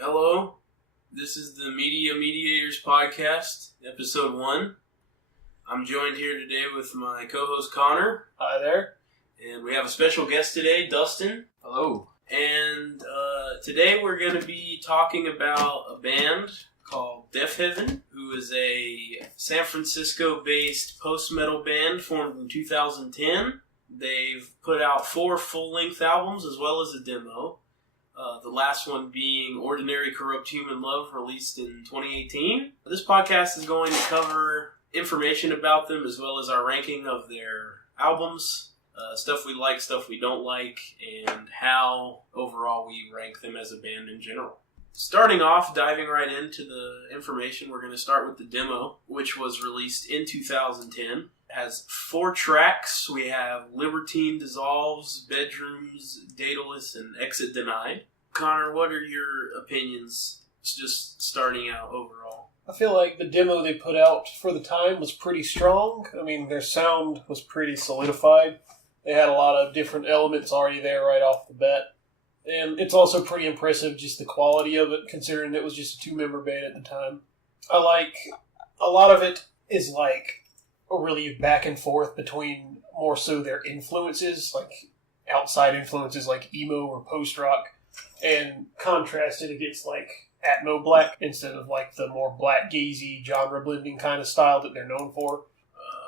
Hello, this is the Media Mediators podcast, episode 1. I'm joined here today with my co-host Connor. Hi there. And we have a special guest today, Dustin. Hello. And today we're going to be talking about a band called Deafheaven, who is a San Francisco-based post-metal band formed in 2010. They've put out 4 full-length albums as well as a demo. The last one being Ordinary Corrupt Human Love, released in 2018. This podcast is going to cover information about them as well as our ranking of their albums, stuff we like, stuff we don't like, and how overall we rank them as a band in general. Starting off, diving right into the information, we're going to start with the demo, which was released in 2010. It has 4 tracks. We have Libertine Dissolves, Bedrooms, Daedalus, and Exit Denied. Connor, what are your opinions just starting out overall? I feel like the demo they put out for the time was pretty strong. I mean, their sound was pretty solidified. They had a lot of different elements already there right off the bat. And it's also pretty impressive, just the quality of it, considering it was just a 2-member band at the time. I like, a lot of it is like really back and forth between more so their influences, like outside influences like emo or post-rock, and contrasted against like Atmo Black instead of like the more black gazy genre blending kind of style that they're known for.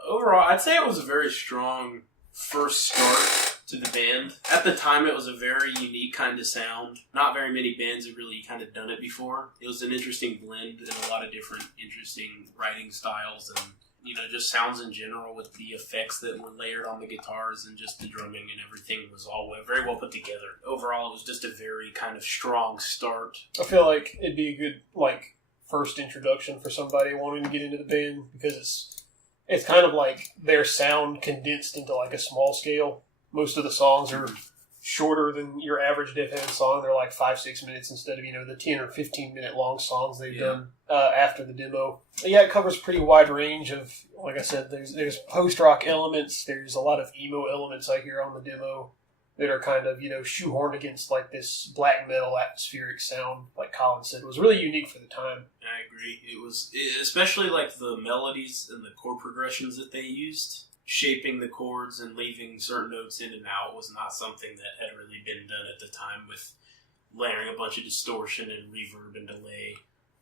Overall, I'd say it was a very strong first start to the band. At the time, it was a very unique kind of sound. Not very many bands have really kind of done it before. It was an interesting blend and a lot of different interesting writing styles and, just sounds in general with the effects that were layered on the guitars and just the drumming and everything was all very well put together. Overall, it was just a very kind of strong start. I feel like it'd be a good first introduction for somebody wanting to get into the band because it's kind of like their sound condensed into like a small scale. Most of the songs are shorter than your average Deafheaven song. They're like 5-6 minutes instead of, the 10 or 15 minute long songs they've done after the demo. But yeah, it covers a pretty wide range of, like I said, there's post-rock elements. There's a lot of emo elements I hear on the demo that are kind of, shoehorned against like this black metal atmospheric sound, like Collin said. It was really unique for the time. I agree. It was, especially like the melodies and the chord progressions that they used. Shaping the chords and leaving certain notes in and out was not something that had really been done at the time, with layering a bunch of distortion and reverb and delay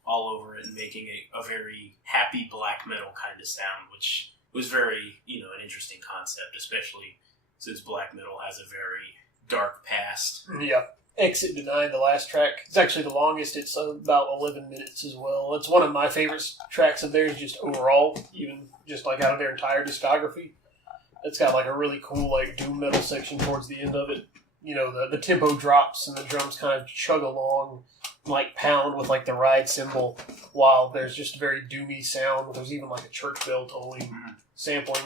all over it and making a very happy black metal kind of sound, which was very, an interesting concept, especially since black metal has a very dark past. Yeah. Exit Denied, the last track. It's actually the longest. It's about 11 minutes as well. It's one of my favorite tracks of theirs just overall, even just like out of their entire discography. It's got like a really cool like doom metal section towards the end of it. The tempo drops and the drums kind of chug along, like pound with like the ride cymbal, while there's just a very doomy sound. There's even like a church bell tolling sampling.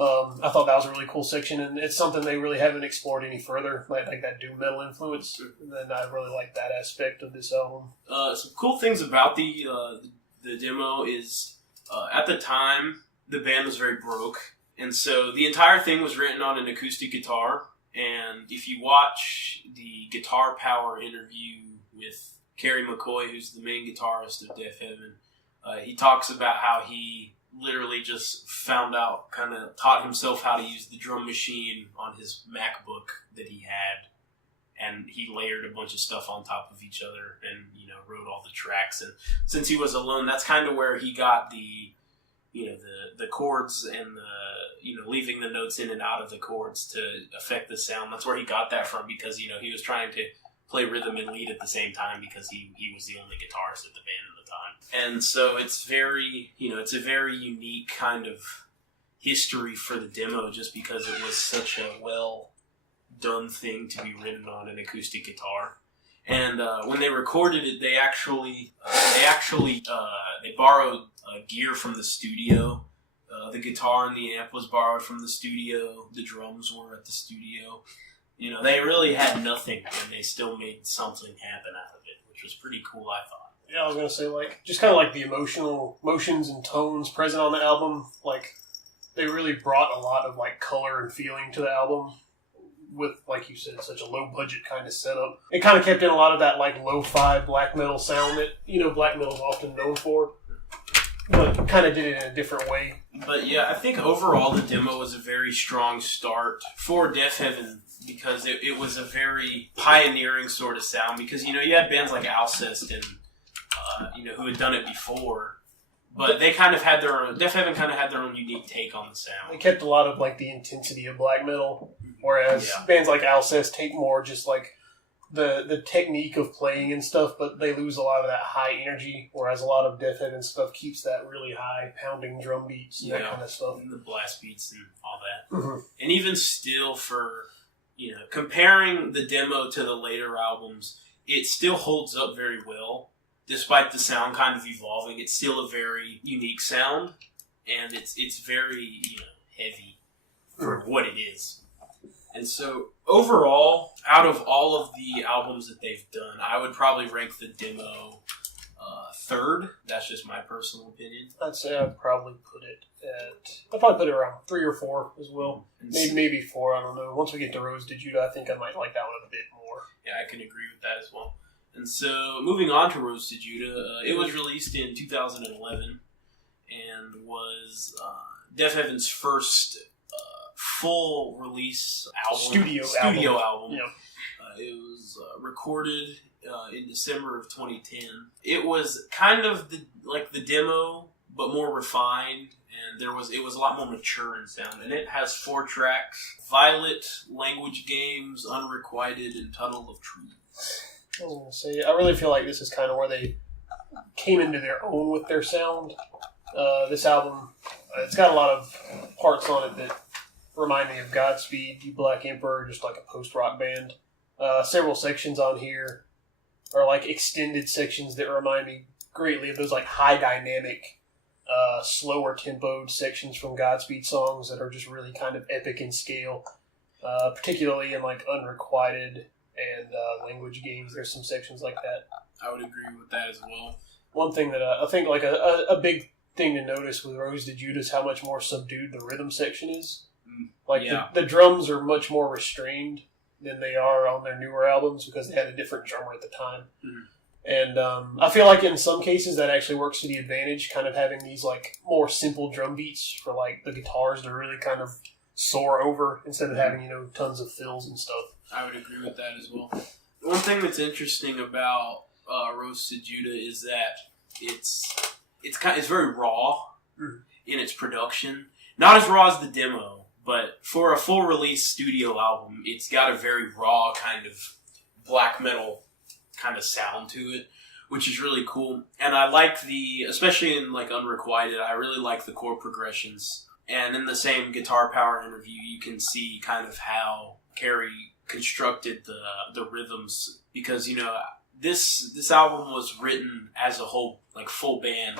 I thought that was a really cool section, and it's something they really haven't explored any further, like that doom metal influence. And then I really like that aspect of this album. Some cool things about the demo is at the time the band was very broke, and so the entire thing was written on an acoustic guitar. And if you watch the Guitar Power interview with Kerry McCoy, who's the main guitarist of Deafheaven, he talks about how he literally just found out, kind of taught himself how to use the drum machine on his MacBook that he had, and he layered a bunch of stuff on top of each other and, wrote all the tracks. And since he was alone, that's kind of where he got the chords and the, leaving the notes in and out of the chords to affect the sound. That's where he got that from, because, he was trying to play rhythm and lead at the same time because he was the only guitarist at the band at the time. And so it's very, it's a very unique kind of history for the demo just because it was such a well done thing to be written on an acoustic guitar. And when they recorded it, they borrowed gear from the studio. The guitar and the amp was borrowed from the studio. The drums were at the studio. They really had nothing, and they still made something happen out of it, which was pretty cool, I thought. Yeah, I was going to say, just kind of like the emotions and tones present on the album, they really brought a lot of, color and feeling to the album, with, like you said, such a low budget kind of setup. It kind of kept in a lot of that like lo-fi black metal sound that black metal is often known for, but kind of did it in a different way. But yeah, I think overall the demo was a very strong start for Deafheaven because it was a very pioneering sort of sound. Because you had bands like Alcest and who had done it before. But they kind of had their own. Deafheaven kind of had their own unique take on the sound. They kept a lot of like the intensity of black metal, whereas bands like Alcest take more just like the technique of playing and stuff, but they lose a lot of that high energy. Whereas a lot of Deafheaven stuff keeps that really high pounding drum beats and that kind of stuff, and the blast beats and all that. Mm-hmm. And even still, for comparing the demo to the later albums, it still holds up very well. Despite the sound kind of evolving, it's still a very unique sound, and it's very heavy for what it is. And so overall, out of all of the albums that they've done, I would probably rank the demo third. That's just my personal opinion. I'd say I'd probably put it around 3 or 4 as well. Maybe 4. I don't know. Once we get to Rose de Judah, I think I might like that one a bit more. Yeah, I can agree with that as well. And so, moving on to Rose de Judah, it was released in 2011 and was Deafheaven's first full release album. Studio album. Yeah. It was recorded in December of 2010. It was kind of the demo, but more refined, and it was a lot more mature in sound. And it has 4 tracks: Violet, Language Games, Unrequited, and Tunnel of Trees. I was going to say, I really feel like this is kind of where they came into their own with their sound. This album, it's got a lot of parts on it that remind me of Godspeed, You Black Emperor, just like a post-rock band. Several sections on here are like extended sections that remind me greatly of those like high dynamic, slower tempoed sections from Godspeed songs that are just really kind of epic in scale, particularly in like Unrequited and Language Games. There's some sections like that. I would agree with that as well. One thing that I think like a big thing to notice with Rose de Judah is how much more subdued the rhythm section is. Like the drums are much more restrained than they are on their newer albums because they had a different drummer at the time. Mm-hmm. And I feel like in some cases that actually works to the advantage, kind of having these like more simple drum beats for like the guitars to really kind of soar over instead of having tons of fills and stuff. I would agree with that as well. One thing that's interesting about Rose de Judah is that it's very raw in its production. Not as raw as the demo, but for a full release studio album, it's got a very raw kind of black metal kind of sound to it, which is really cool. And I like especially in like Unrequited, I really like the chord progressions. And in the same Guitar Power interview, you can see kind of how Carey constructed the rhythms, because this album was written as a whole, like full band,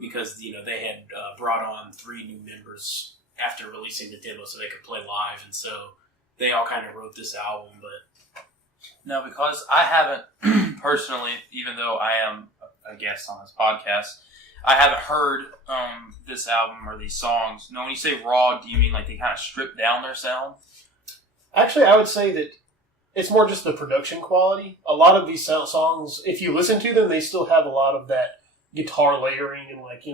because they had brought on 3 new members after releasing the demo so they could play live, and so they all kind of wrote this album. But no, because I haven't personally, even though I am a guest on this podcast, I haven't heard this album or these songs. When you say raw, do you mean like they kind of stripped down their sound? Actually, I would say that it's more just the production quality. A lot of these songs, if you listen to them, they still have a lot of that guitar layering and like,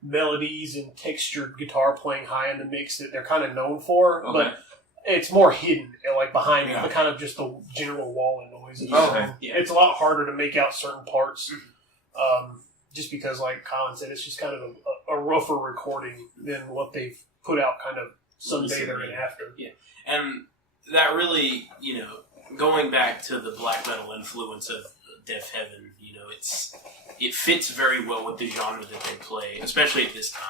melodies and textured guitar playing high in the mix that they're kind of known for. Okay. But it's more hidden, like behind the kind of just the general wall and noise. Okay. Yeah. It's a lot harder to make out certain parts. Just because, like Collin said, it's just kind of a rougher recording than what they've put out kind of someday thereafter. Yeah. And that really, going back to the black metal influence of Deafheaven, it fits very well with the genre that they play, especially at this time.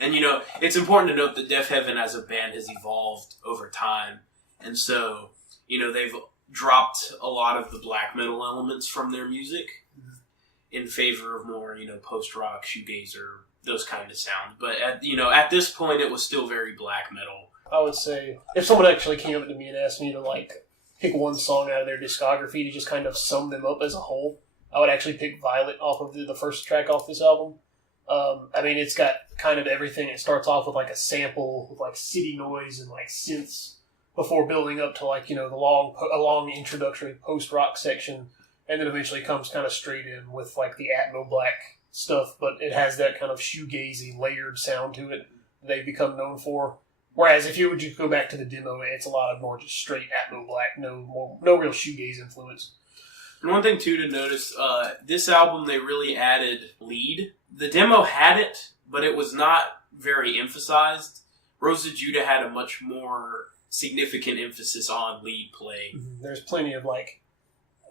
And, it's important to note that Deafheaven as a band has evolved over time. And so, they've dropped a lot of the black metal elements from their music in favor of more, post-rock, shoegazer, those kind of sounds. But, at this point, it was still very black metal. I would say, if someone actually came up to me and asked me to, like, pick one song out of their discography to just kind of sum them up as a whole, I would actually pick Violet off of the first track off this album. It's got kind of everything. It starts off with, like, a sample with, like, city noise and, like, synths before building up to like, the a long introductory post-rock section, and then eventually comes kind of straight in with like the Atmo Black stuff, but it has that kind of shoegazy layered sound to it they've become known for. Whereas if you would just go back to the demo, it's a lot of more just straight Atmo Black, no real shoegaze influence. And one thing too to notice, this album they really added lead. The demo had it, but it was not very emphasized. Rose to Judah had a much more significant emphasis on lead play. Mm-hmm. There's plenty of like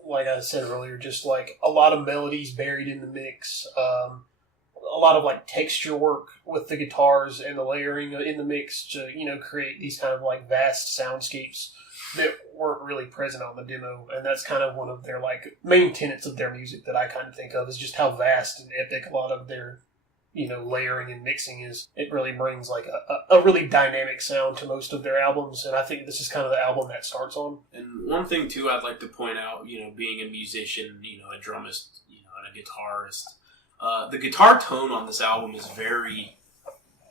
I said earlier, just like a lot of melodies buried in the mix. A lot of like texture work with the guitars and the layering in the mix to, create these kind of like vast soundscapes that weren't really present on the demo. And that's kind of one of their like main tenets of their music that I kind of think of, is just how vast and epic a lot of their, layering and mixing is. It really brings like a really dynamic sound to most of their albums. And I think this is kind of the album that starts on. And one thing too I'd like to point out, being a musician, a drummist, and a guitarist, the guitar tone on this album is very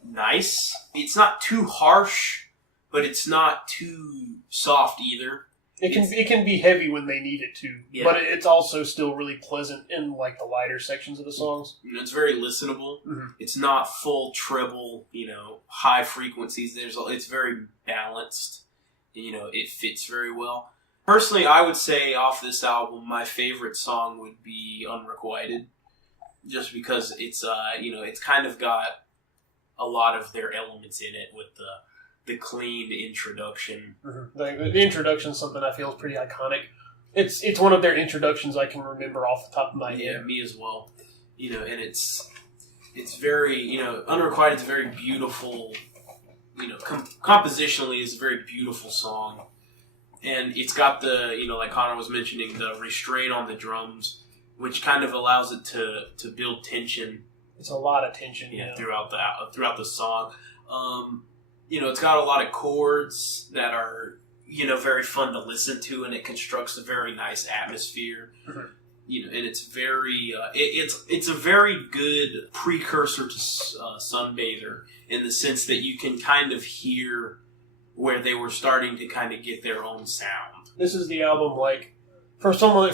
nice. It's not too harsh, but it's not too soft either. It can be heavy when they need it to, yeah. But it's also still really pleasant in like the lighter sections of the songs. It's very listenable. Mm-hmm. It's not full treble, high frequencies. It's very balanced. It fits very well. Personally, I would say off this album, my favorite song would be Unrequited. Just because it's it's kind of got a lot of their elements in it with the clean introduction. Mm-hmm. The introduction is something I feel is pretty iconic. It's one of their introductions I can remember off the top of my head. Yeah, me as well. And it's very Unrequited is a very beautiful. Compositionally is a very beautiful song, and it's got the like Connor was mentioning, the restraint on the drums, which kind of allows it to build tension. It's a lot of tension, throughout the song. It's got a lot of chords that are very fun to listen to, and it constructs a very nice atmosphere. Mm-hmm. And it's very it's a very good precursor to Sunbather, in the sense that you can kind of hear where they were starting to kind of get their own sound. This is the album like. For someone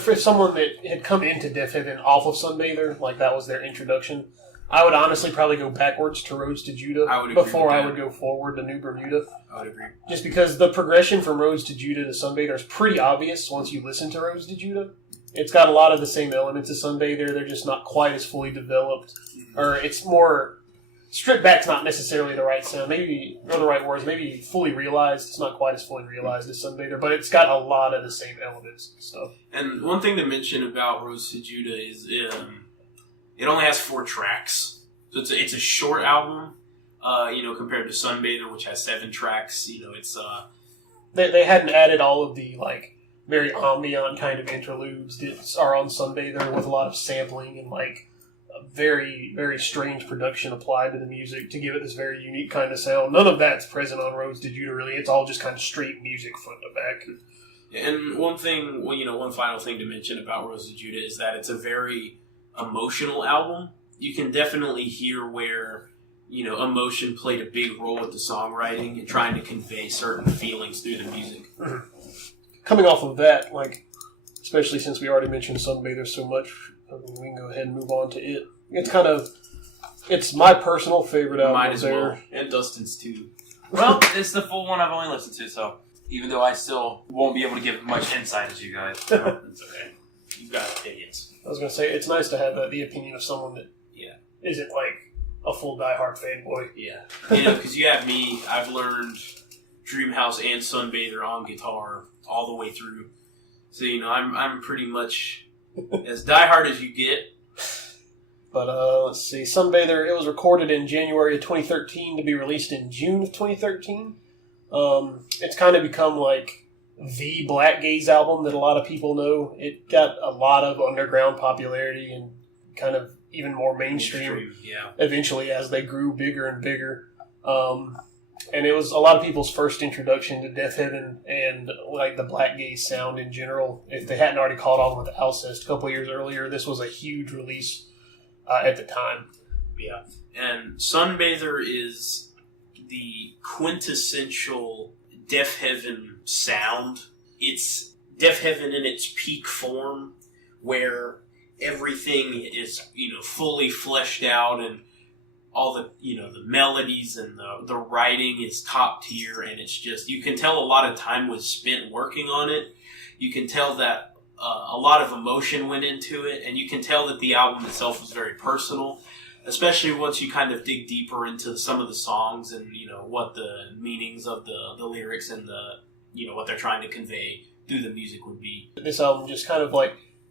that had come into Deafheaven off of Sunbather, like that was their introduction, I would honestly probably go backwards to Roads to Judah before I would go forward to New Bermuda. I would agree. Just because the progression from Roads to Judah to Sunbather is pretty obvious once you listen to Roads to Judah. It's got a lot of the same elements as Sunbather, they're just not quite as fully developed. Or it's more... Stripped back's not necessarily the right sound, or the right words, maybe fully realized. It's not quite as fully realized as Sunbather, but it's got a lot of the same elements and stuff. And one thing to mention about Rose to Judah is it only has 4 tracks. So it's a short album, compared to Sunbather, which has 7 tracks. It's... They hadn't added all of the, like, very ambient kind of interludes that are on Sunbather with a lot of sampling and, like, a very, very strange production applied to the music to give it this very unique kind of sound. None of that's present on Roads to Judah, really. It's all just kind of straight music front to back. And one final thing to mention about Roads to Judah is that it's a very emotional album. You can definitely hear where, emotion played a big role with the songwriting and trying to convey certain feelings through the music. Mm-hmm. Coming off of that, like, especially since we already mentioned Sunbather so much, we can go ahead and move on to it. It's my personal favorite album. Mine as well, and Dustin's too. Well, it's the full one I've only listened to, so even though I still won't be able to give much insight as you guys, it's okay. You've got opinions. I was going to say, it's nice to have the opinion of someone that isn't like a full diehard fanboy. Yeah. Because you have me, I've learned Dreamhouse and Sunbather on guitar all the way through. So, I'm pretty much as diehard as you get. But let's see, Sunbather, it was recorded in January of 2013 to be released in June of 2013. It's kind of become like the Black Gaze album that a lot of people know. It got a lot of underground popularity and kind of even more mainstream eventually as they grew bigger and bigger. And it was a lot of people's first introduction to Deafheaven and like the Black Gaze sound in general. If they hadn't already caught on with Alcest a couple of years earlier, this was a huge release at the time. Yeah. And Sunbather is the quintessential Deafheaven sound. It's Deafheaven in its peak form, where everything is, fully fleshed out, and all the, the melodies and the writing is top tier, and it's just, you can tell a lot of time was spent working on it. You can tell that a lot of emotion went into it, and you can tell that the album itself was very personal, especially once you kind of dig deeper into some of the songs and, what the meanings of the lyrics and what they're trying to convey through the music would be. This album just kind of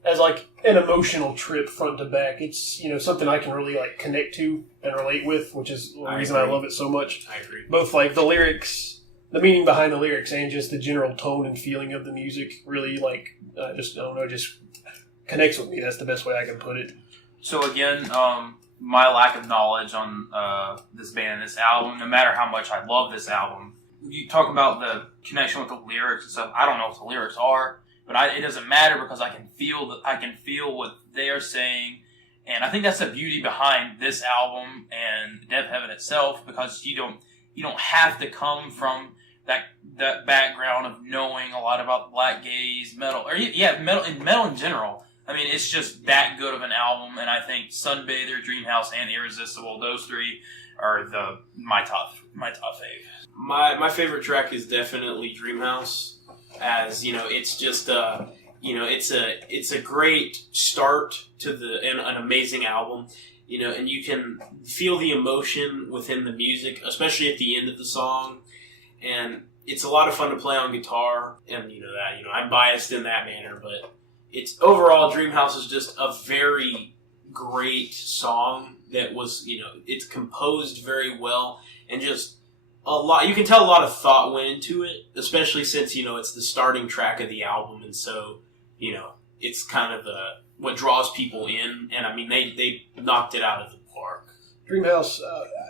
as an emotional trip front to back. It's, something I can really connect to and relate with, which is the reason I love it so much. I agree. Both the lyrics, the meaning behind the lyrics, and just the general tone and feeling of the music really just connects with me. That's the best way I can put it. So again, my lack of knowledge on this band and this album, no matter how much I love this album, you talk about the connection with the lyrics and stuff. I don't know what the lyrics are, but it doesn't matter because I can feel what they are saying, and I think that's the beauty behind this album and Deafheaven itself, because you don't have to come from that background of knowing a lot about black gaze, metal, or metal in general. I mean, it's just that good of an album, and I think Sunbather, Dreamhouse, and Irresistible, those three are my top fave. My favorite track is definitely Dreamhouse, as it's just it's a great start to an amazing album, and you can feel the emotion within the music, especially at the end of the song, and it's a lot of fun to play on guitar, and I'm biased in that manner, but it's overall Dreamhouse is just a very great song that was, it's composed very well, and just a lot, you can tell a lot of thought went into it, especially since, it's the starting track of the album, and so, it's kind of what draws people in, and I mean, they knocked it out of the park. Dreamhouse,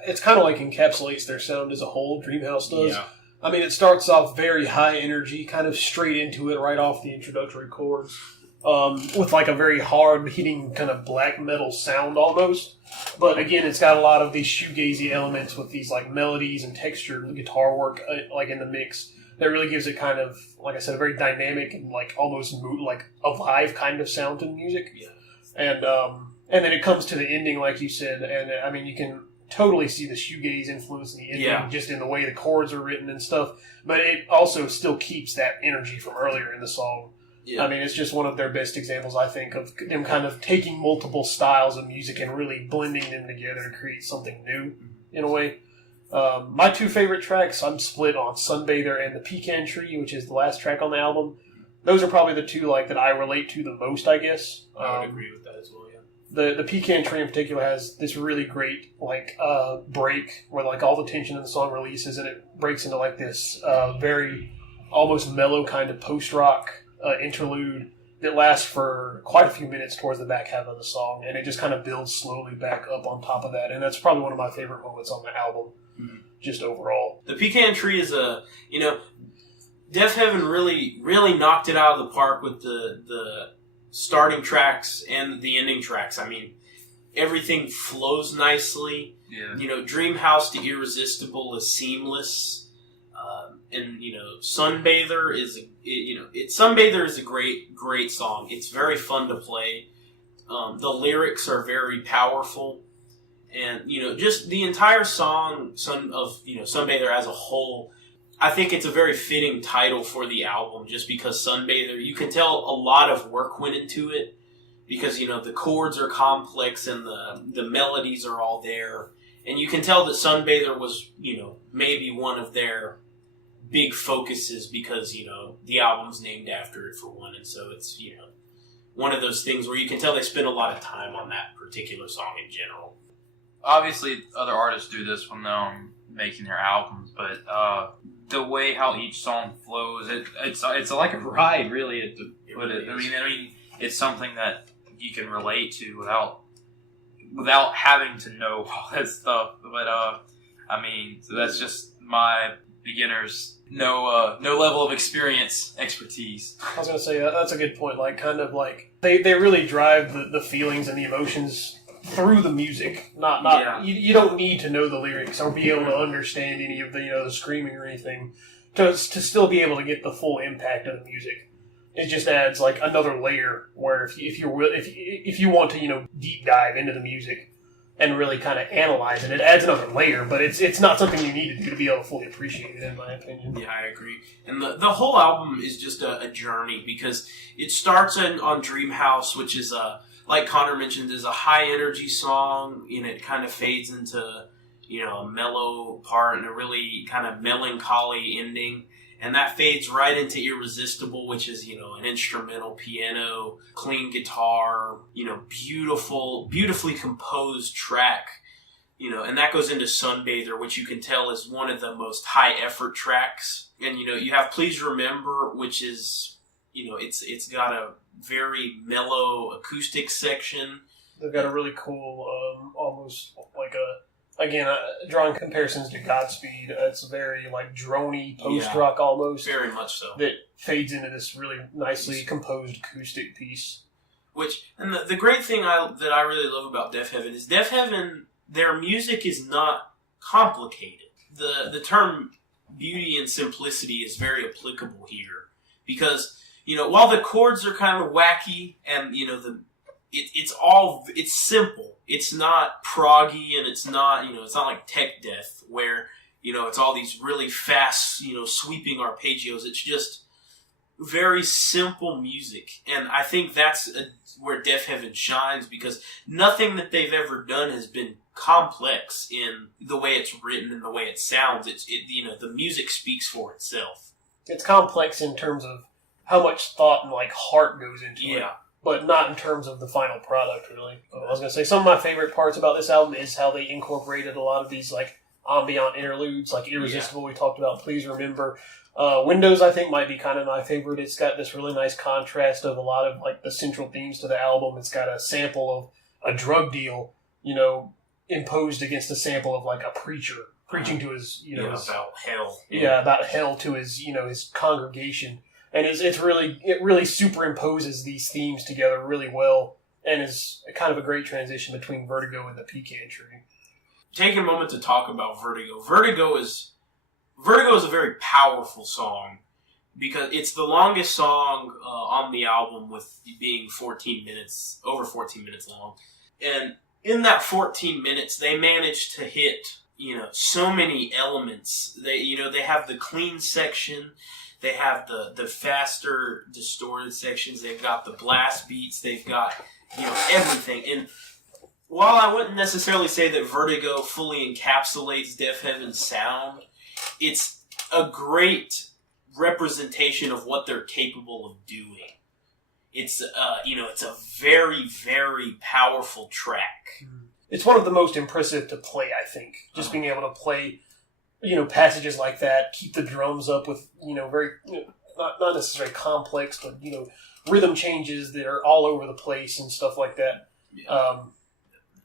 it's kind of encapsulates their sound as a whole, Dreamhouse does. Yeah. I mean, it starts off very high energy, kind of straight into it right off the introductory chords, with a very hard-hitting kind of black metal sound almost. But again, it's got a lot of these shoegazy elements with these melodies and textured guitar work in the mix that really gives it kind of, like I said, a very dynamic and almost alive kind of sound to the music. Yeah. And then it comes to the ending, like you said, and I mean, you can totally see the shoegaze influence in the ending, just in the way the chords are written and stuff. But it also still keeps that energy from earlier in the song. Yeah. I mean, it's just one of their best examples, I think, of them kind of taking multiple styles of music and really blending them together to create something new, in a way. My two favorite tracks, I'm split on Sunbather and the Pecan Tree, which is the last track on the album. Those are probably the two that I relate to the most, I guess. I would agree with that as well, yeah. The Pecan Tree in particular has this really great break where all the tension in the song releases, and it breaks into this very almost mellow kind of post-rock interlude that lasts for quite a few minutes towards the back half of the song, and it just kind of builds slowly back up on top of that, and that's probably one of my favorite moments on the album, just overall. The Pecan Tree is Deafheaven really knocked it out of the park with the starting tracks and the ending tracks. I mean, everything flows nicely. Yeah. Dreamhouse to Irresistible is seamless. And Sunbather is Sunbather is a great song. It's very fun to play. The lyrics are very powerful, and just the entire song Sunbather as a whole. I think it's a very fitting title for the album, just because Sunbather, you can tell a lot of work went into it, because the chords are complex and the melodies are all there, and you can tell that Sunbather was maybe one of their big focuses, because the album's named after it for one, and so it's one of those things where you can tell they spent a lot of time on that particular song in general. Obviously, other artists do this when they're making their albums, but the way how each song flows, it's like a ride, really. I mean, it's something that you can relate to without having to know all that stuff. But I mean, so that's just my beginners. No level of expertise. I was going to say, that's a good point. They really drive the feelings and the emotions through the music. You don't need to know the lyrics or be able to understand any of the screaming or anything. to still be able to get the full impact of the music. It just adds like another layer where if you want to deep dive into the music and really kind of analyze it, it adds another layer. But it's not something you need to do to be able to fully appreciate it, in my opinion. Yeah, I agree. And the whole album is just a journey, because it starts on Dream House, which is like Connor mentioned, is a high energy song, and it kind of fades into a mellow part and a really kind of melancholy ending. And that fades right into Irresistible, which is, an instrumental piano, clean guitar, beautifully composed track. And that goes into Sunbather, which you can tell is one of the most high effort tracks. And, you have Please Remember, which is, it's got a very mellow acoustic section. They've got a really cool, almost like drawing comparisons to Godspeed. It's very like drony post-rock almost. Very much so. That fades into this really nicely composed acoustic piece. And the great thing that I really love about Deafheaven is Deafheaven, their music is not complicated. The term beauty and simplicity is very applicable here, because while the chords are kind of wacky and it's simple. It's not proggy, and it's not it's not like tech death where it's all these really fast sweeping arpeggios. It's just very simple music, and I think that's where Deafheaven shines, because nothing that they've ever done has been complex in the way it's written and the way it sounds. The music speaks for itself. It's complex in terms of how much thought and like heart goes into it. But not in terms of the final product, really. I was going to say, some of my favorite parts about this album is how they incorporated a lot of these like ambient interludes, like Irresistible we talked about, Please Remember. Windows, I think, might be kind of my favorite. It's got this really nice contrast of a lot of like the central themes to the album. It's got a sample of a drug deal, imposed against a sample of like a preacher preaching to his, about hell. Yeah, about hell to his, his congregation. And it really superimposes these themes together really well, and is kind of a great transition between Vertigo and the Pecan Tree. Take a moment to talk about Vertigo. Vertigo is a very powerful song, because it's the longest song on the album, with being over 14 minutes long. And in that 14 minutes, they managed to hit so many elements. They have the clean section. They have the faster, distorted sections. They've got the blast beats. They've got, everything. And while I wouldn't necessarily say that Vertigo fully encapsulates Deafheaven's sound, it's a great representation of what they're capable of doing. It's, it's a very, very powerful track. It's one of the most impressive to play, I think. Just being able to play passages like that, keep the drums up with, very, not necessarily complex, but, rhythm changes that are all over the place and stuff like that. Yeah.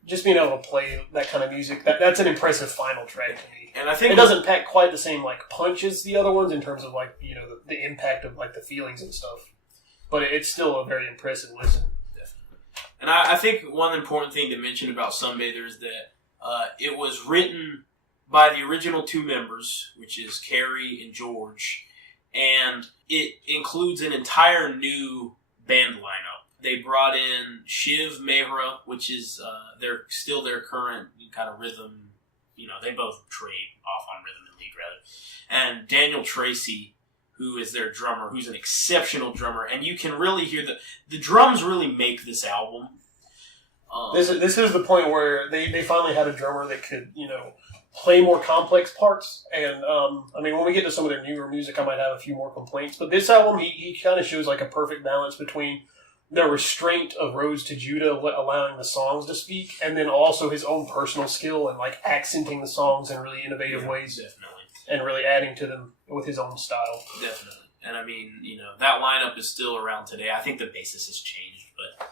Just being able to play that kind of music, that's an impressive final track to me. And I think it doesn't pack quite the same, like, punch as the other ones in terms of, like, the impact of, like, the feelings and stuff. But it's still a very impressive listen. Definitely. And I think one important thing to mention about Sunbather is that it was written by the original two members, which is Carrie and George, and it includes an entire new band lineup. They brought in Shiv Mehra, which is still their current kind of rhythm. They both trade off on rhythm and lead, rather. And Daniel Tracy, who is their drummer, who's an exceptional drummer, and you can really hear the drums really make this album. This is the point where they finally had a drummer that could play more complex parts, and when we get to some of their newer music, I might have a few more complaints. But this album, he kind of shows like a perfect balance between the restraint of Roads to Judah, allowing the songs to speak, and then also his own personal skill and like accenting the songs in really innovative ways, definitely, and really adding to them with his own style. Definitely, and that lineup is still around today. I think the basis has changed, but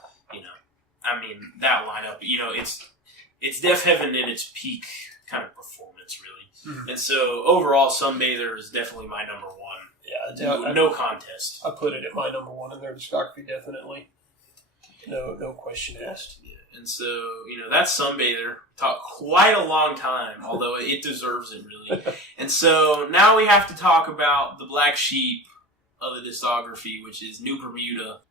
that lineup, it's Deafheaven in its peak kind of performance, really. Mm-hmm. And so overall, Sunbather is definitely my number one. Yeah, no contest. I put it at my number one in their discography, definitely. No question asked. Yeah. And so, that's Sunbather. Took quite a long time, although it deserves it, really. And so, now we have to talk about the black sheep of the discography, which is New Bermuda.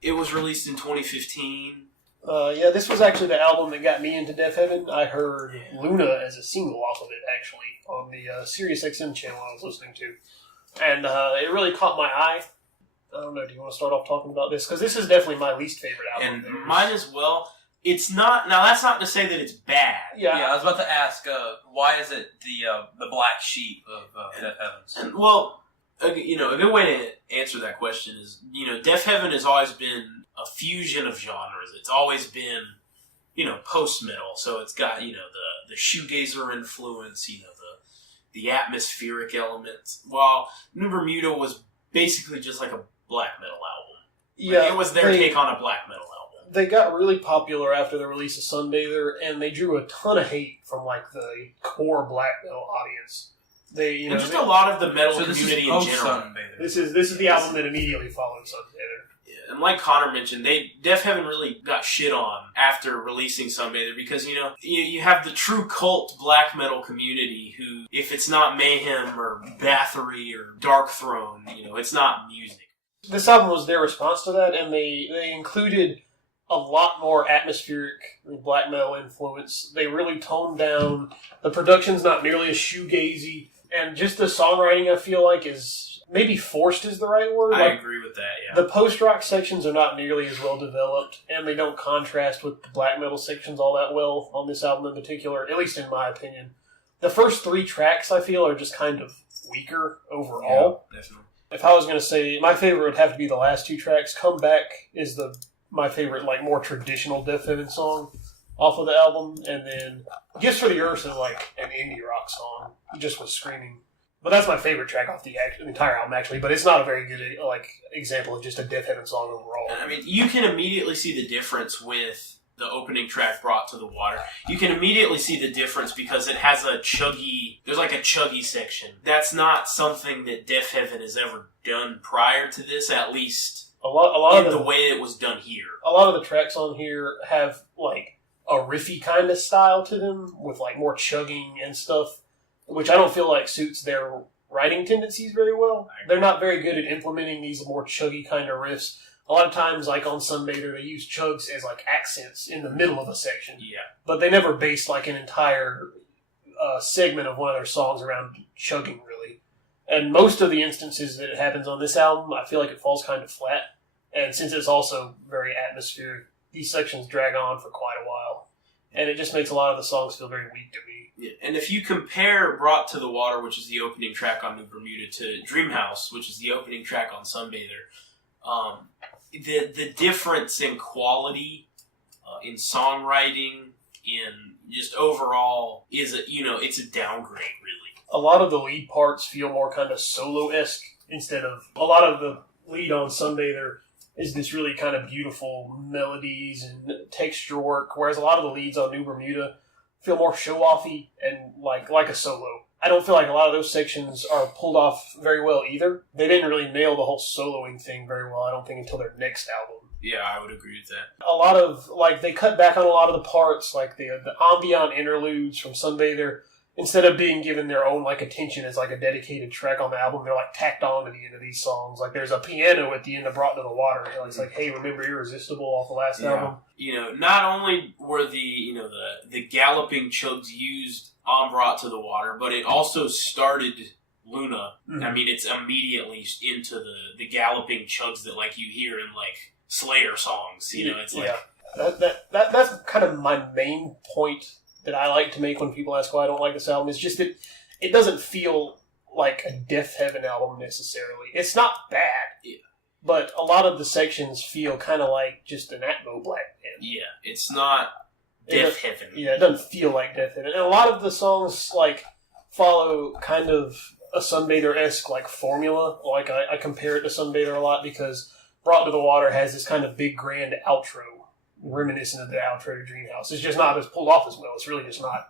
It was released in 2015. This was actually the album that got me into Deafheaven. I heard Luna as a single off of it, actually, on the Sirius XM channel I was listening to. And it really caught my eye. I don't know, do you want to start off talking about this? Because this is definitely my least favorite album. And mine as well. It's not... Now, that's not to say that it's bad. Yeah, I was about to ask, why is it the black sheep of Deafheaven? And, well, a good way to answer that question is, Deafheaven has always been a fusion of genres. It's always been, post-metal. So it's got, the shoegazer influence, the atmospheric elements. While New Bermuda was basically just like a black metal album. Yeah, it was their take on a black metal album. They got really popular after the release of Sunbather, and they drew a ton of hate from the core black metal audience. And just a lot of the metal community in general. This is the album that immediately followed Sunbather. Yeah, and like Connor mentioned, Deafheaven really got shit on after releasing Sunbather because you have the true cult black metal community who, if it's not Mayhem or Bathory or Darkthrone, it's not music. This album was their response to that, and they included a lot more atmospheric black metal influence. They really toned down. The production's not nearly as shoegazy, and just the songwriting, I feel like, is maybe forced is the right word. I agree with that, yeah. The post-rock sections are not nearly as well developed, and they don't contrast with the black metal sections all that well on this album in particular, at least in my opinion. The first 3 tracks, I feel, are just kind of weaker overall. Yeah, definitely. If I was going to say, my favorite would have to be the last 2 tracks. Come Back is my favorite, more traditional Deafheaven song off of the album, and then Gifts for the Earth is an indie rock song, just with screaming. But that's my favorite track off the entire album, actually, but it's not a very good example of just a Deafheaven song overall. I mean, you can immediately see the difference with the opening track, Brought to the Water. You can immediately see the difference because it has there's a chuggy section. That's not something that Deafheaven has ever done prior to this, at least a lot of the way it was done here. A lot of the tracks on here have a riffy kind of style to them with more chugging and stuff, which I don't feel like suits their writing tendencies very well. They're not very good at implementing these more chuggy kind of riffs. A lot of times, on Sunbather, they use chugs as accents in the middle of a section. Yeah, but they never base an entire segment of one of their songs around chugging, really. And most of the instances that it happens on this album, I feel like it falls kind of flat. And since it's also very atmospheric, these sections drag on for quite a while. And it just makes a lot of the songs feel very weak to me. Yeah. And if you compare Brought to the Water, which is the opening track on New Bermuda, to Dreamhouse, which is the opening track on Sunbather, the difference in quality, in songwriting, in just overall, it's a downgrade, really. A lot of the lead parts feel more kind of solo-esque instead of... A lot of the lead on Sunbather is this really kind of beautiful melodies and texture work, whereas a lot of the leads on New Bermuda feel more show-offy and like a solo. I don't feel like a lot of those sections are pulled off very well either. They didn't really nail the whole soloing thing very well, I don't think, until their next album. Yeah, I would agree with that. A lot of, they cut back on a lot of the parts, the ambient interludes from Sunbather. Instead of being given their own attention as a dedicated track on the album, they're tacked on to the end of these songs. There's a piano at the end of Brought to the Water. It's hey, remember Irresistible off the last album? Not only were the galloping chugs used on Brought to the Water, but it also started Luna. Mm-hmm. I mean, it's immediately into the galloping chugs that you hear in Slayer songs. It's that's kind of my main point that I like to make when people ask why I don't like this album. Is just that it doesn't feel like a Deafheaven album necessarily. It's not bad, but a lot of the sections feel kind of like just an Atmo black band. Yeah, it's not Deafheaven. Yeah, it doesn't feel like Deafheaven. And a lot of the songs follow kind of a Sunbather-esque formula. I compare it to Sunbather a lot because Brought to the Water has this kind of big grand outro, reminiscent of the outro to Dreamhouse. It's just not as pulled off as well. It's really just not.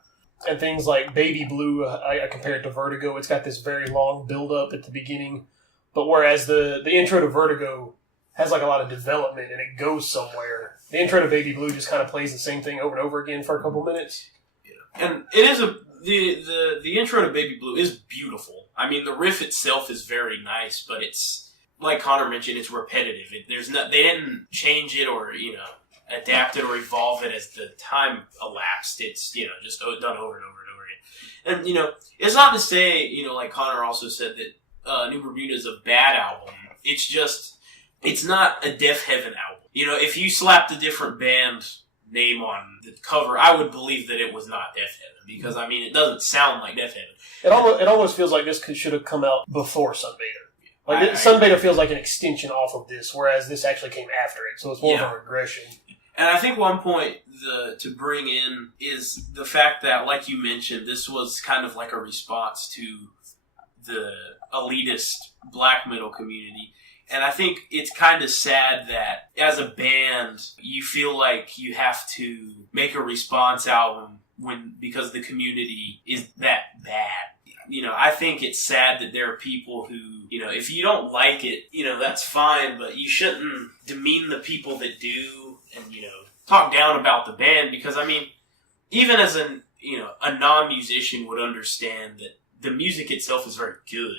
And things like Baby Blue, I compare it to Vertigo. It's got this very long build-up at the beginning. But whereas the intro to Vertigo has a lot of development and it goes somewhere, The intro to Baby Blue just kind of plays the same thing over and over again for a couple minutes. Yeah. And it is the intro to Baby Blue is beautiful. I mean, the riff itself is very nice, but it's, like Connor mentioned, it's repetitive. They didn't change it or, adapt it or evolve it as the time elapsed. It's, just done over and over and over again. And, it's not to say, like Connor also said, that New Bermuda is a bad album. It's just, it's not a Deafheaven album. If you slapped a different band name on the cover, I would believe that it was not Deafheaven, because, it doesn't sound like Deafheaven. It almost feels like this should have come out before Sunbather. Sunbather feels like an extension off of this, whereas this actually came after it, so it's more of a regression. And I think one point to bring in is the fact that, like you mentioned, this was kind of like a response to the elitist black metal community. And I think it's kind of sad that as a band, you feel like you have to make a response album because the community is that bad. I think it's sad that there are people who, if you don't like it, that's fine, but you shouldn't demean the people that do and, talk down about the band, because, even as a non-musician would understand that the music itself is very good.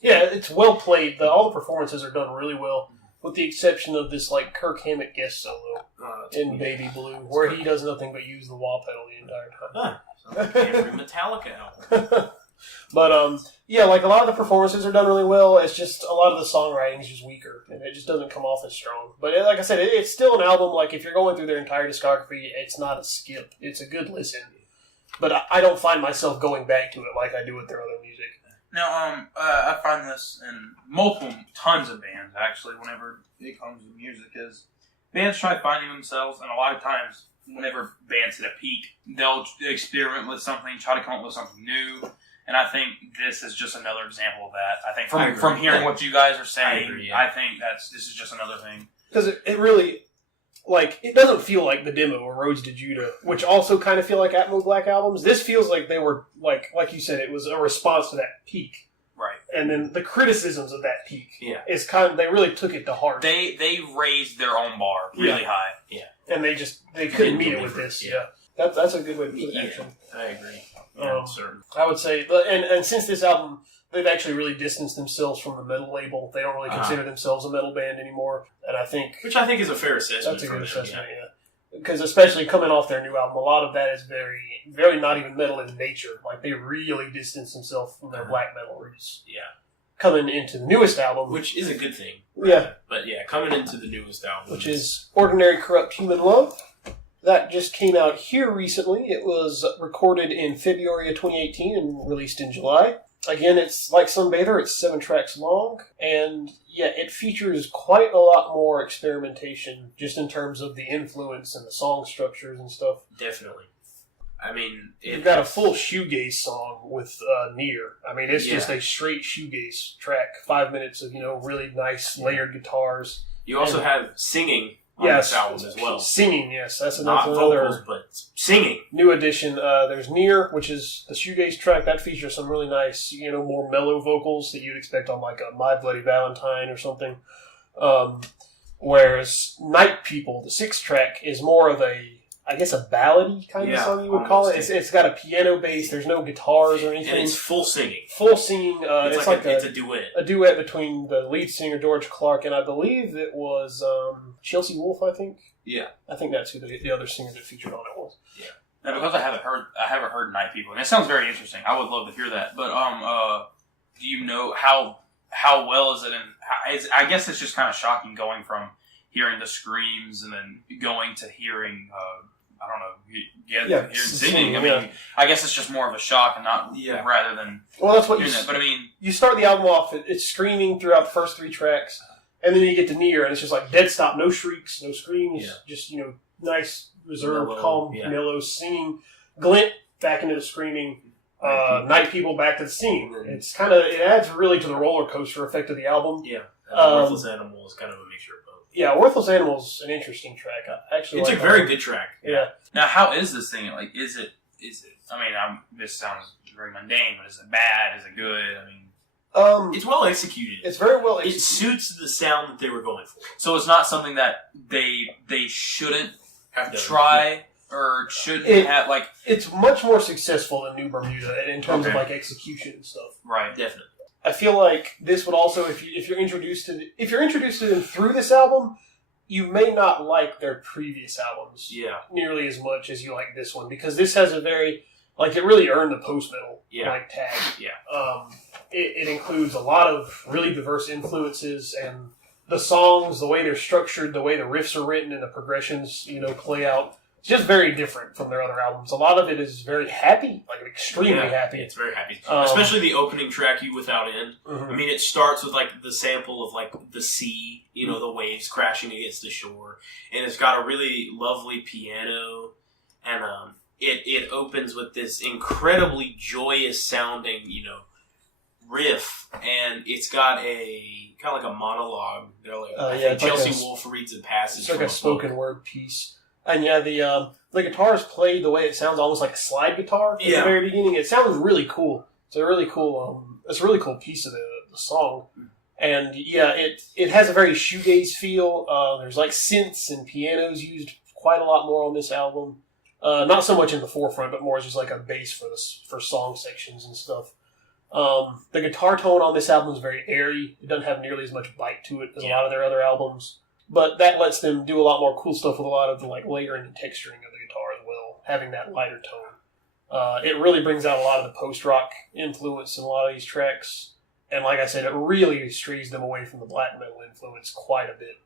Yeah, it's well played. All the performances are done really well, with the exception of this, Kirk Hammett guest solo in Baby Blue, where he does nothing but use the wah pedal the entire time. Sounds like every Metallica album. But, a lot of the performances are done really well. It's just a lot of the songwriting is just weaker, and it just doesn't come off as strong. But like I said, it's still an album. If you're going through their entire discography, it's not a skip. It's a good listen. But I don't find myself going back to it like I do with their other music. Now, I find this in tons of bands, actually, whenever it comes to music, is bands try finding themselves, and a lot of times, whenever bands hit a peak, they'll experiment with something, try to come up with something new. And I think this is just another example of that. I think from hearing what you guys are saying, I think this is just another thing. Because it really, it doesn't feel like the demo or Roads to Judah, which also kind of feel like Atmo Black albums. This feels like they were, like you said, it was a response to that peak. Right. And then the criticisms of that peak is they really took it to heart. They raised their own bar really high. Yeah. And they couldn't meet it with this. Yeah. That's a good way to put it, actually. I agree. Certain. I would say, and since this album, they've actually really distanced themselves from the metal label. They don't really consider themselves a metal band anymore. And which I think is a fair assessment. That's a good assessment, Because especially coming off their new album, a lot of that is very, very not even metal in nature. They really distanced themselves from their black metal roots. Yeah. Coming into the newest album. Which is a good thing. Right? Yeah. But coming into the newest album. Which is Ordinary Corrupt Human Love. That just came out here recently. It was recorded in February of 2018 and released in July. Again, it's like Sunbather, it's 7 tracks long, and it features quite a lot more experimentation just in terms of the influence and the song structures and stuff. Definitely. You've got a full shoegaze song with Near. It's just a straight shoegaze track. 5 minutes of, really nice layered guitars. You also have singing on this album as well. Singing, yes. That's not another vocals, but singing. New addition. There's Near, which is the shoegaze track. That features some really nice, more mellow vocals that you'd expect on a My Bloody Valentine or something. Whereas Night People, the 6th track, is more of a ballady kind of song you would call it. It's got a piano bass. There's no guitars or anything. And it's full singing. Full singing. It's a duet. A duet between the lead singer, George Clark, and I believe it was Chelsea Wolfe, I think. Yeah. I think that's who the other singer that featured on it was. Yeah. Now, because I haven't heard Night People, and it sounds very interesting. I would love to hear that. But do you know how well is it? I guess it's just kind of shocking going from hearing the screams and then going to hearing hearing singing. I guess it's just more of a shock and not rather than. Well, that's what But you start the album off. It's screaming throughout the first 3 tracks, and then you get to Near, and it's just dead stop, no shrieks, no screams, just nice, reserved, calm, mellow singing. Glint back into the screaming. Night People back to the singing. It's it adds really to the roller coaster effect of the album. Yeah, Worthless Animal is kind of a mixture of both. Yeah, Worthless Animal is an interesting track. It's a very good track. Yeah. Now, how is this thing? Is it? This sounds very mundane, but is it bad? Is it good? It's well executed. It's very well executed. It suits the sound that they were going for. So it's not something that they shouldn't Have done. try or shouldn't have, like... It's much more successful than New Bermuda in terms of like execution and stuff. Right. Definitely. I feel like this would also, if you're introduced to them through this album, you may not like their previous albums nearly as much as you like this one, because this has a very, like, it really earned the post-metal like tag. Yeah. It includes a lot of really diverse influences, and the songs, the way they're structured, the way the riffs are written, and the progressions, play out. It's just very different from their other albums. A lot of it is very happy, like extremely happy. It's very happy. Especially the opening track, You Without End. Mm-hmm. I mean, it starts with like the sample of like the sea, the waves crashing against the shore. And it's got a really lovely piano. And it opens with this incredibly joyous sounding, riff. And it's got a kind of like a monologue. They're like, I think Chelsea Wolfe reads a passage. It's like a spoken word piece. And the guitar is played the way it sounds, almost like a slide guitar at the very beginning. It sounds really cool. It's a really cool piece of the song. And it has a very shoegaze feel. There's like synths and pianos used quite a lot more on this album. Not so much in the forefront, but more as just like a bass for song sections and stuff. The guitar tone on this album is very airy. It doesn't have nearly as much bite to it as a lot of their other albums. But that lets them do a lot more cool stuff with a lot of the like layering and texturing of the guitar as well, having that lighter tone. It really brings out a lot of the post-rock influence in a lot of these tracks. And like I said, it really strays them away from the black metal influence quite a bit.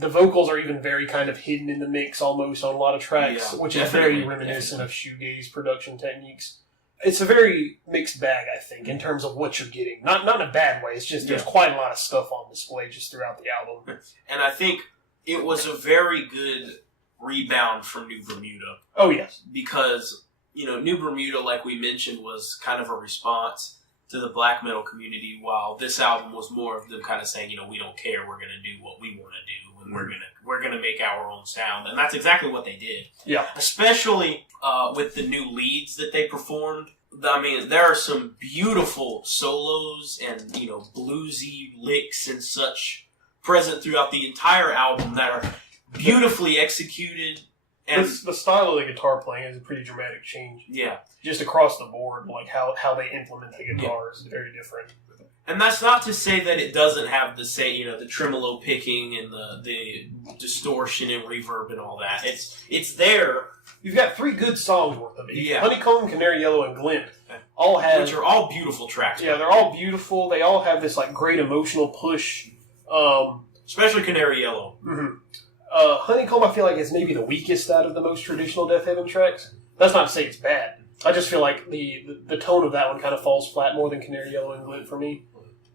The vocals are even very kind of hidden in the mix almost on a lot of tracks, which is very reminiscent of shoegaze production techniques. It's a very mixed bag, I think, in terms of what you're getting. Not in a bad way. It's just there's quite a lot of stuff on display just throughout the album. And I think it was a very good rebound from New Bermuda. Oh, yes. Because, New Bermuda, like we mentioned, was kind of a response to the black metal community, while this album was more of them kind of saying, we don't care, we're going to do what we want to do, and we're gonna make our own sound. And that's exactly what they did. Yeah. Especially with the new leads that they performed. I mean, there are some beautiful solos and, bluesy licks and such present throughout the entire album that are beautifully executed. And the style of the guitar playing is a pretty dramatic change. Yeah. Just across the board, like how they implement the guitar is very different. And that's not to say that it doesn't have the same, the tremolo picking and the distortion and reverb and all that. It's there. You've got 3 good songs worth of it. Yeah. Honeycomb, Canary Yellow, and Glint which are all beautiful tracks. Yeah, they're all beautiful. They all have this like great emotional push. Especially Canary Yellow. Mm-hmm. Honeycomb, I feel like, is maybe the weakest out of the most traditional Deafheaven tracks. That's not to say it's bad. I just feel like the tone of that one kind of falls flat more than Canary Yellow and Glint for me.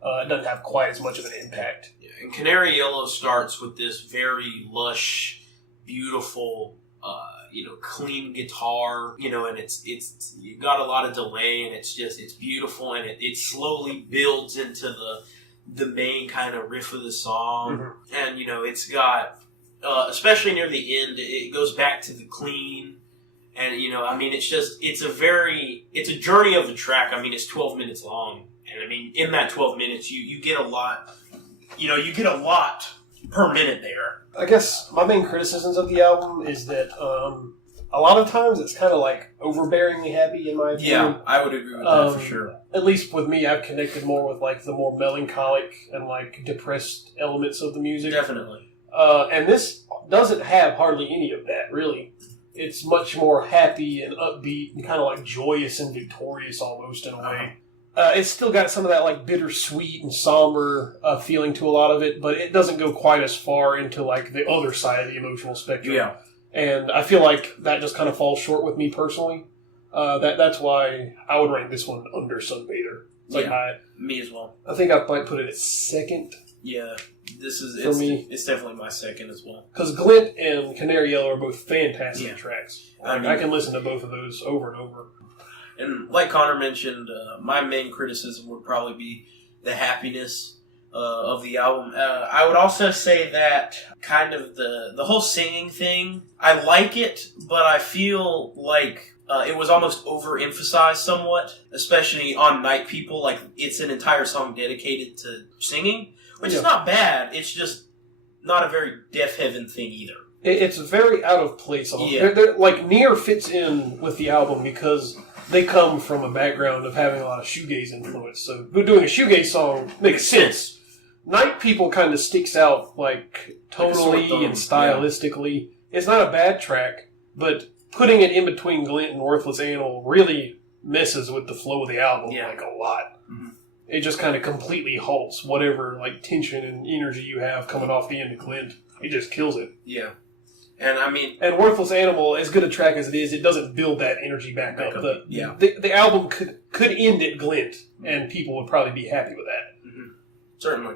It doesn't have quite as much of an impact. Yeah, and Canary Yellow starts with this very lush, beautiful, clean guitar, and it's you got a lot of delay, and it's beautiful, and it slowly builds into the main kind of riff of the song, and it's got especially near the end, it goes back to the clean. And, it's a journey of the track. I mean, it's 12 minutes long. And, I mean, in that 12 minutes, you get a lot, you get a lot per minute there. I guess my main criticisms of the album is that a lot of times it's kind of like overbearingly happy, in my opinion. Yeah, I would agree with that for sure. At least with me, I've connected more with, like, the more melancholic and, like, depressed elements of the music. Definitely. And this doesn't have hardly any of that, really. It's much more happy and upbeat and kind of like joyous and victorious almost in a way. It's still got some of that like bittersweet and somber feeling to a lot of it, but it doesn't go quite as far into like the other side of the emotional spectrum. Yeah. And I feel like that just kind of falls short with me personally. That's why I would rank this one under Sunbather. Me as well. I think I might put it at second. Yeah. For me, it's definitely my second as well. Because Glint and Canary Yellow are both fantastic tracks. I can listen to both of those over and over. And like Connor mentioned, my main criticism would probably be the happiness of the album. I would also say that kind of the whole singing thing, I like it, but I feel like it was almost overemphasized somewhat, especially on Night People. Like, it's an entire song dedicated to singing, which is not bad. It's just not a very Deafheaven thing either. It's very out of place. They're, like, Near fits in with the album because they come from a background of having a lot of shoegaze influence. So doing a shoegaze song makes sense. Night People kind of sticks out, like, tonally and stylistically. Yeah. It's not a bad track, but putting it in between Glint and Worthless Animal really messes with the flow of the album, like, a lot. Mm-hmm. It just kind of completely halts whatever, like, tension and energy you have coming off the end of Glint. It just kills it. Yeah. And I mean... And Worthless Animal, as good a track as it is, it doesn't build that energy back up. The album could end at Glint, and people would probably be happy with that. Mm-hmm. Certainly.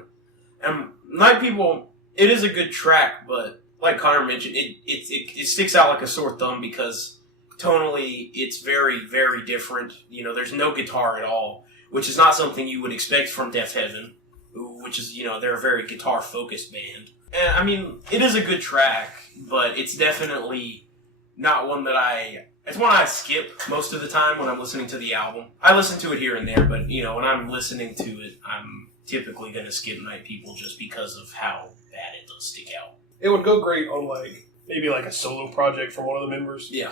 And Night People, it is a good track, but like Connor mentioned, it sticks out like a sore thumb because tonally it's very, very different. You know, there's no guitar at all, which is not something you would expect from Deafheaven, which is, you know, they're a very guitar-focused band. And, I mean, it is a good track, but it's definitely not one that it's one I skip most of the time when I'm listening to the album. I listen to it here and there, but, you know, when I'm listening to it, I'm typically going to skip Night People just because of how bad it does stick out. It would go great on, like, maybe like a solo project from one of the members. Yeah.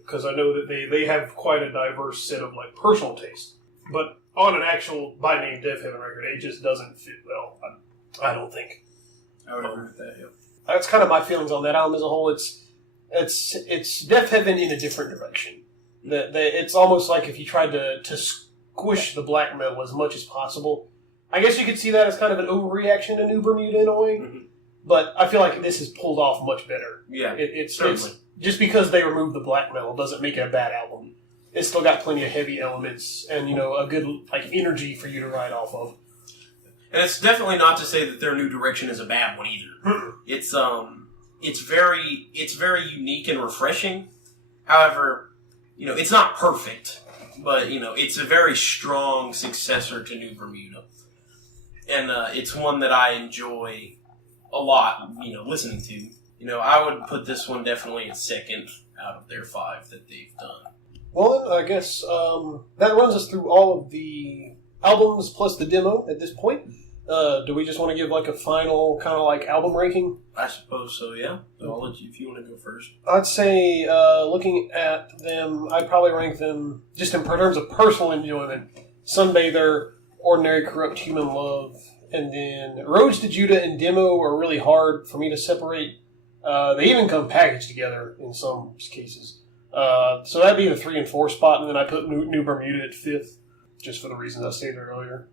Because I know that they have quite a diverse set of, like, personal taste. But on an actual by-name Deafheaven record, it just doesn't fit well, I don't think. I would agree with that, yeah. That's kind of my feelings on that album as a whole. It's Deafheaven in a different direction. It's almost like if you tried to squish the black metal as much as possible. I guess you could see that as kind of an overreaction to New Bermuda in a way. Mm-hmm. But I feel like this is pulled off much better. Yeah, it's just because they removed the black metal doesn't make it a bad album. It's still got plenty of heavy elements and, you know, a good, like, energy for you to ride off of. And it's definitely not to say that their new direction is a bad one either. It's very unique and refreshing. However, you know, it's not perfect, but, you know, it's a very strong successor to New Bermuda. And it's one that I enjoy a lot, you know, listening to. You know, I would put this one definitely in second out of their 5 that they've done. Well, I guess that runs us through all of the albums plus the demo at this point. Do we just want to give, like, a final kind of, like, album ranking? I suppose so, yeah. So I'll let you, if you want to go first. I'd say, looking at them, I'd probably rank them, just in terms of personal enjoyment, Sunbather, Ordinary Corrupt Human Love, and then Roads to Judah and Demo are really hard for me to separate. They even come packaged together in some cases. So that'd be the 3 and 4 spot, and then I put New Bermuda at 5th, just for the reasons I stated earlier.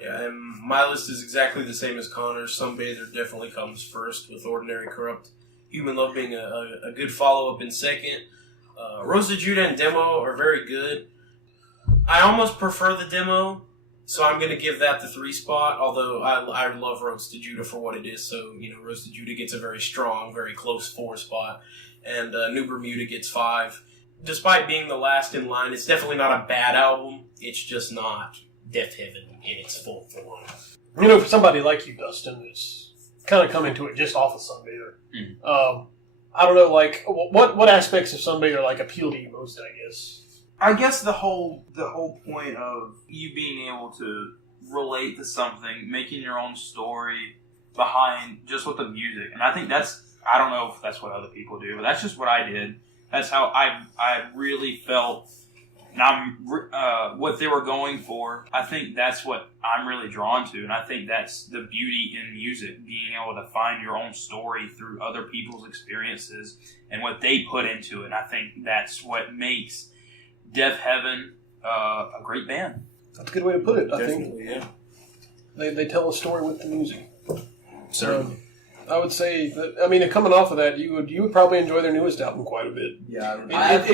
Yeah, and my list is exactly the same as Connor's. Sunbather definitely comes first, with Ordinary Corrupt Human Love being a good follow-up in second. Roads to Judah and Demo are very good. I almost prefer the demo, so I'm going to give that the 3 spot, although I love Roads to Judah for what it is, so, you know, Roads to Judah gets a very strong, very close 4 spot, and New Bermuda gets 5. Despite being the last in line, it's definitely not a bad album, it's just not Deafheaven in its full form. You know, for somebody like you, Dustin, that's kind of coming to it just off of Sunbather, I don't know, like, what aspects of Sunbather, like, appeal to you most, I guess? I guess the whole point of you being able to relate to something, making your own story behind just with the music. And I think I don't know if that's what other people do, but that's just what I did. That's how I really felt. What they were going for, I think that's what I'm really drawn to, and I think that's the beauty in music, being able to find your own story through other people's experiences and what they put into it. And I think that's what makes Deafheaven a great band. That's a good way to put it, I think. Yeah. They tell a story with the music. Certainly. I would say that, I mean, coming off of that, you would probably enjoy their newest album quite a bit. Yeah, I've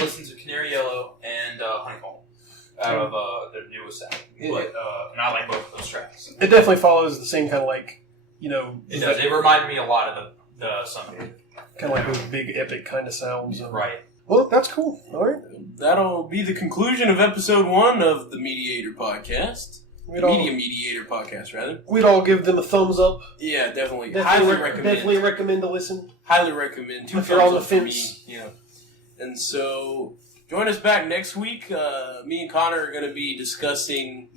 listened to Canary Yellow and Honeycomb out of their newest album, and I like both of those tracks. It definitely follows the same kind of, like, you know, it does. It reminded me a lot of the Sunbather. Kind of like those big epic kind of sounds. Right. Well, that's cool. All right. That'll be the conclusion of episode 1 of the Mediator podcast. Media Mediator podcast, rather. We'd all give them a thumbs up. Yeah, definitely. Highly recommend. Definitely recommend to listen. Highly recommend. 2 if you're on the fence. Me, you know. And so join us back next week. Me and Connor are going to be discussing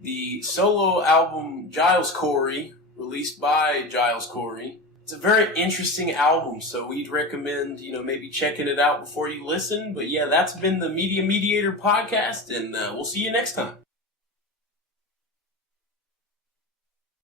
the solo album Giles Corey, released by Giles Corey. It's a very interesting album, so we'd recommend, maybe checking it out before you listen. But yeah, that's been the Media Mediator podcast, and we'll see you next time.